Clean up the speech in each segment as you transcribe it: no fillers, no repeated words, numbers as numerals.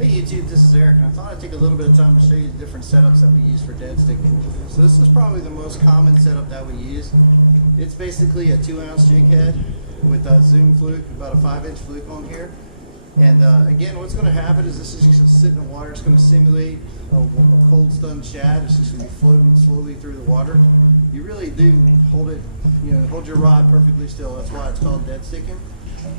Hey YouTube, this is Eric, and I thought I'd take a little bit of time to show you the different setups that we use for dead sticking. So this is probably the most common setup that we use. It's basically a 2-ounce jig head with a zoom fluke, about a 5-inch fluke on here. And again, what's going to happen is this is just going to sit in the water. It's going to simulate a cold stunned shad. It's just going to be floating slowly through the water. You really do hold it, hold your rod perfectly still. That's why it's called dead sticking.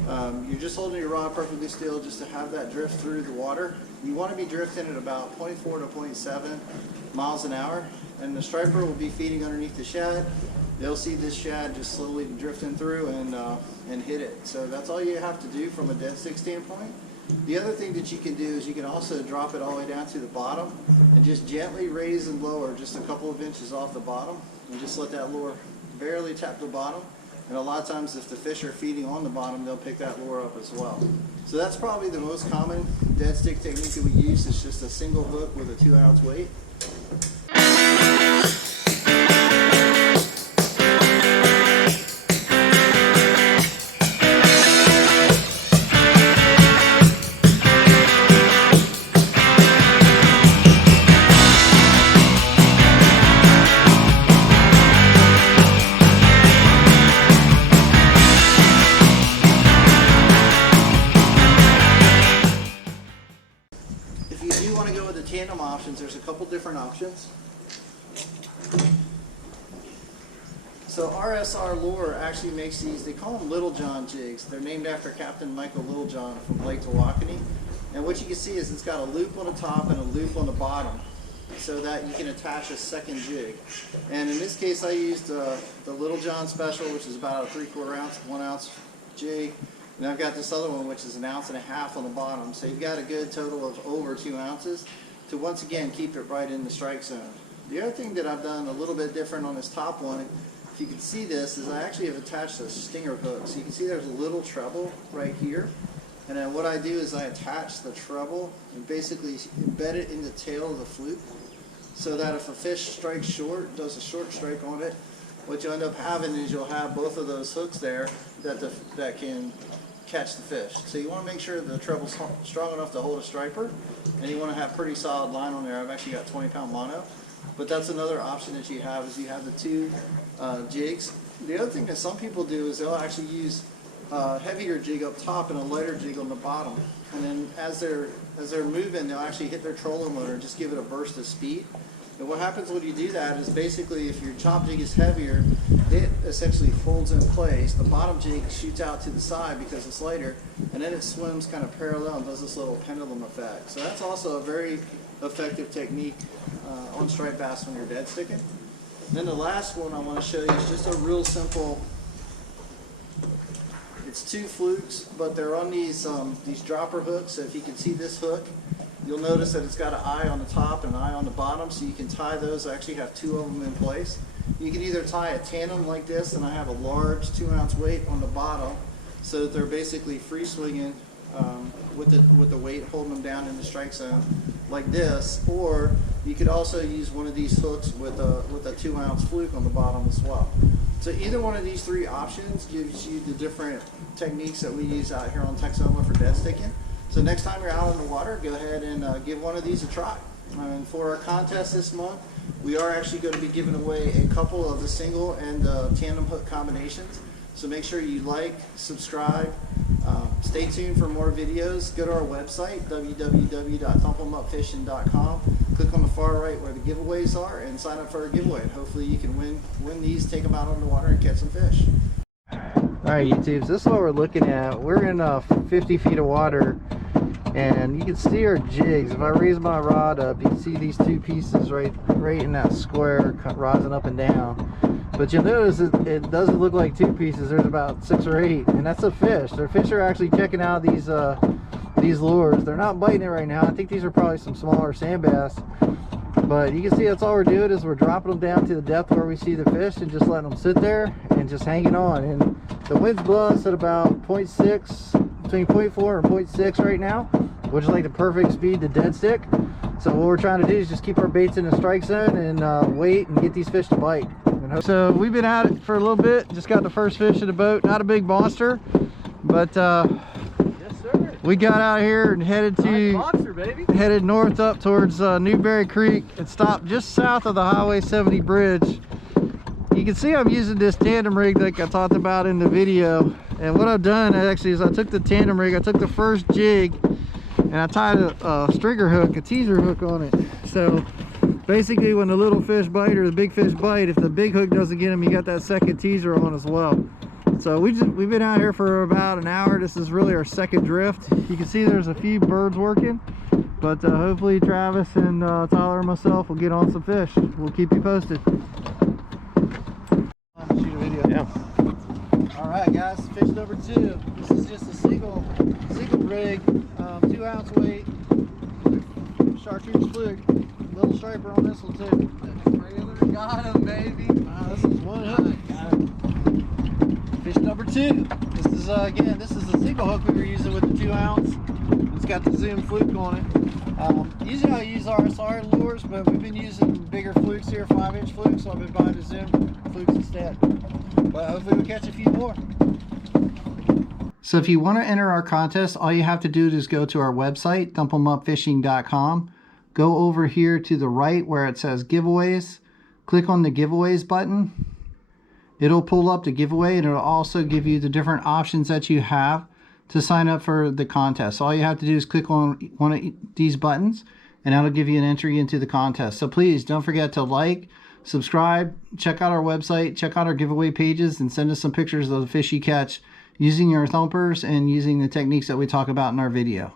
You're just holding your rod perfectly still just to have that drift through the water. You want to be drifting at about 0.4 to 0.7 miles an hour, and the striper will be feeding underneath the shad. They'll see this shad just slowly drifting through and hit it. So that's all you have to do from a dead stick standpoint. The other thing that you can do is you can also drop it all the way down to the bottom and just gently raise and lower just a couple of inches off the bottom, and just let that lure barely tap the bottom. And a lot of times if the fish are feeding on the bottom, they'll pick that lure up as well. So that's probably the most common dead stick technique that we use. It's just a single hook with a 2-ounce weight. If you do want to go with the Tandem Options, there's a couple different options. So RSR Lure actually makes these, they call them Little John jigs. They're named after Captain Michael Littlejohn from Lake Texoma. And what you can see is it's got a loop on the top and a loop on the bottom, so that you can attach a second jig. And in this case I used the Little John Special, which is about a 3/4 ounce, 1 ounce jig. And I've got this other one which is 1.5 ounces on the bottom. So you've got a good total of over 2 ounces to once again keep it right in the strike zone. The other thing that I've done a little bit different on this top one, if you can see this, is I actually have attached a stinger hook. So you can see there's a little treble right here. And then what I do is I attach the treble and basically embed it in the tail of the fluke, so that if a fish strikes short, does a short strike on it, what you'll end up having is you'll have both of those hooks there that can catch the fish. So you want to make sure the treble's strong enough to hold a striper, and you want to have pretty solid line on there. I've actually got 20-pound mono, but that's another option that you have, is you have the two jigs. The other thing that some people do is they'll actually use a heavier jig up top and a lighter jig on the bottom, and then as they're moving, they'll actually hit their trolling motor and just give it a burst of speed. And what happens when you do that is basically if your top jig is heavier, it essentially folds in place. The bottom jig shoots out to the side because it's lighter, and then it swims kind of parallel and does this little pendulum effect. So that's also a very effective technique on striped bass when you're dead sticking. And then the last one I want to show you is just a real simple, it's 2 flukes, but they're on these dropper hooks. So if you can see this hook, you'll notice that it's got an eye on the top and an eye on the bottom, so you can tie those. I actually have 2 of them in place. You can either tie a tandem like this, and I have a large 2-ounce weight on the bottom, so that they're basically free swinging with the weight holding them down in the strike zone like this, or you could also use one of these hooks with a 2-ounce fluke on the bottom as well. So either one of these 3 options gives you the different techniques that we use out here on Texoma for dead sticking. So next time you're out on the water, go ahead and give one of these a try. And for our contest this month, we are actually going to be giving away a couple of the single and tandem hook combinations. So make sure you like, subscribe, stay tuned for more videos. Go to our website, www.thumpemupfishing.com. Click on the far right where the giveaways are and sign up for our giveaway. And hopefully you can win these, take them out on the water, and catch some fish. Alright YouTube, so this is what we're looking at. We're in 50 feet of water, and you can see our jigs. If I raise my rod up, you can see these 2 pieces right in that square rising up and down. But you'll notice it doesn't look like 2 pieces. There's about 6 or 8, and that's a fish. The fish are actually checking out these lures. They're not biting it right now. I think these are probably some smaller sandbass. But you can see that's all we're doing is we're dropping them down to the depth where we see the fish and just letting them sit there and just hanging on. And the wind's blowing us at about 0.6, between 0.4 and 0.6 right now, which is like the perfect speed to dead stick. So what we're trying to do is just keep our baits in the strike zone and wait and get these fish to bite. So we've been at it for a little bit, just got the first fish in the boat. Not a big monster, but yes sir. We got out here and headed to Monster, baby. headed north up towards Newberry Creek and stopped just south of the Highway 70 bridge. You can see I'm using this tandem rig like I talked about in the video. And what I've done actually is I took the tandem rig, I took the first jig, and I tied a stringer hook, a teaser hook on it. So basically when the little fish bite or the big fish bite, if the big hook doesn't get them, you got that second teaser on as well. So we've been out here for about an hour. This is really our second drift. You can see there's a few birds working, but hopefully Travis and Tyler and myself will get on some fish. We'll keep you posted. Shoot a video. Yeah. All right, guys, fish number 2. This is just a single rig, 2 ounce weight, chartreuse fluke. Little striper on this one too. Got him, baby. This is one hook. Got him. Fish number 2. This is again, this is a single hook we were using with the 2 ounce. It's got the zoom fluke on it. Usually I use RSR lures, but we've been using bigger flukes here, 5-inch flukes, so I've been buying the zoom flukes instead. But hopefully we'll catch a few more. So if you want to enter our contest, all you have to do is go to our website, thumpemupfishing.com. Go over here to the right where it says giveaways. Click on the giveaways button. It'll pull up the giveaway, and it'll also give you the different options that you have to sign up for the contest. So all you have to do is click on one of these buttons, and that'll give you an entry into the contest. So please don't forget to like, subscribe, check out our website, check out our giveaway pages, and send us some pictures of the fish you catch using your thumpers and using the techniques that we talk about in our video.